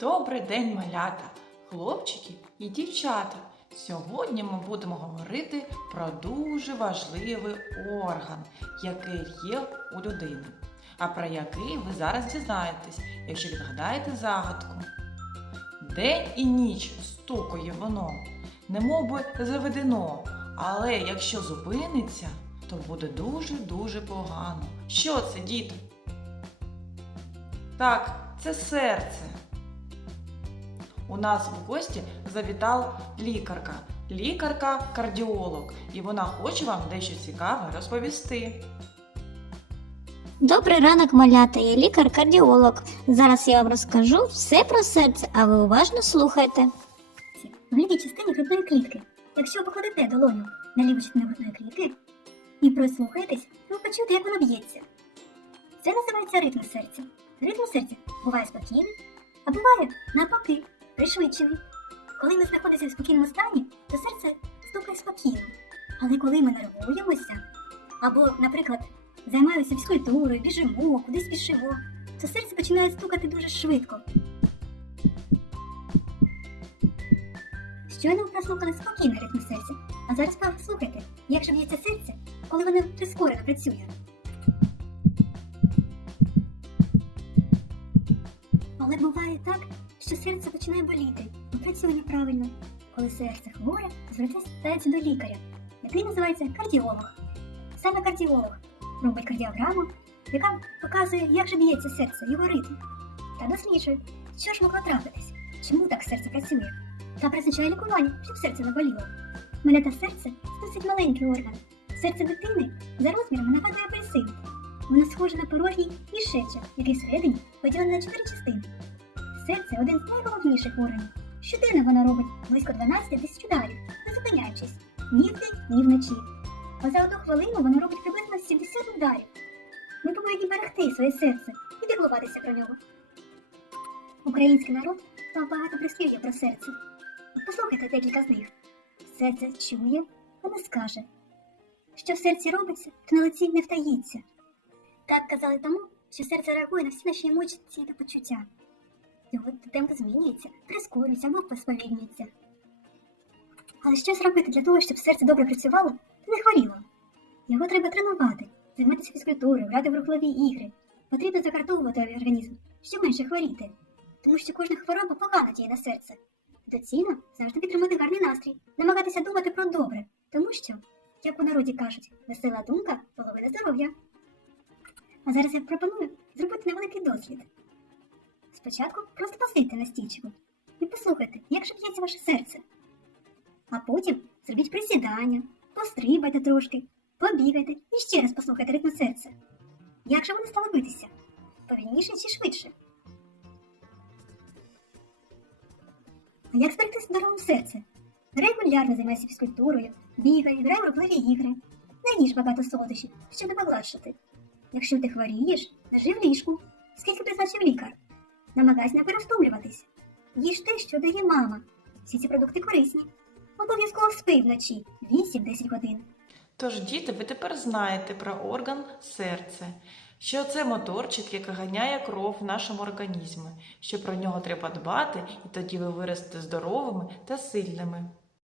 Добрий день, малята, хлопчики і дівчата. Сьогодні ми будемо говорити про дуже важливий орган, який є у людини, а про який ви зараз дізнаєтесь, якщо відгадаєте загадку. День і ніч стукає воно, немов заведено, але якщо зупиниться, то буде дуже-дуже погано. Що це, діти? Так, це серце. У нас в гості завітала лікарка, лікарка-кардіолог, і вона хоче вам дещо цікаве розповісти. Добрий ранок, малята, я лікар-кардіолог. Зараз я вам розкажу все про серце, а ви уважно слухайте. в лівій частині грудної клітки. Якщо покладете долоню на ліву частину грудної клітки і прислухаєтесь, ви почуєте, як воно б'ється. Це називається ритм серця. Ритм серця буває спокійний, а буває навпаки, пришвидшений. Коли ми знаходимося в спокійному стані, то серце стукає спокійно. Але коли ми нервуємося, або, наприклад, займаємося фізкультурою, біжимо, кудись спішимо, то серце починає стукати дуже швидко. Щойно ви прослухали спокійний ритм серця, а зараз послухайте, як же б'ється серце, коли воно прискорено працює. Але буває так, що серце починає боліти, бо працює неправильно. Коли серце хворе, звертається до лікаря, який називається кардіолог. Саме кардіолог робить кардіограму, яка показує, як же б'ється серце, його ритм, та досліджує, що ж могло трапитись, чому так серце працює та призначає лікування, щоб серце не боліло. Малята серце досить маленький орган. Серце дитини за розмірами нагадує апельсин. Воно схоже на порожній мішечок, який всередині поділений на чотири частини. Серце один з найголовніших органів. Щоденно воно робить близько 12 тисяч ударів, не зупиняючись ні вдень, ні вночі. А за одну хвилину воно робить приблизно 70 ударів. Ми повинні берегти своє серце і піклуватися про нього. Український народ мав багато прислів'я про серце. Послухайте декілька з них. Серце чує, а не скаже. Що в серці робиться, то на лиці не втаїться. Так казали тому, що серце реагує на всі наші емоції та почуття. Його темп змінюється, прискорюється або посповільнюється. Але що зробити для того, щоб серце добре працювало та не хворіло? Його треба тренувати, займатися фізкультурою, грати в рухливі ігри. Потрібно загартовувати організм, щоб менше хворіти, тому що кожна хвороба погано діє на серце. Доцільно завжди підтримати гарний настрій, намагатися думати про добре, тому що, як у народі кажуть, весела думка половина здоров'я. А зараз я пропоную зробити невеликий дослід. Спочатку просто посидьте на стільчику і послухайте, як же б'ється ваше серце. А потім зробіть присідання, пострибайте трошки, побігайте і ще раз послухайте ритм серця. Як же воно стало битися? Повільніше чи швидше? А як зберегти здорове серце? Регулярно займайся фізкультурою, бігай, грай в рухливі ігри. Не їж багато солодощів, щоб не погладшити. Якщо ти хворієш, лежи ліжку, скільки призначив лікар. Намагайся не перевтомлюватись. Їж те, що дає мама. Всі ці продукти корисні. Обов'язково спи вночі 8-10 годин. Тож, діти, ви тепер знаєте про орган серце, що це моторчик, який ганяє кров в нашому організмі, що про нього треба дбати, і тоді ви виростете здоровими та сильними.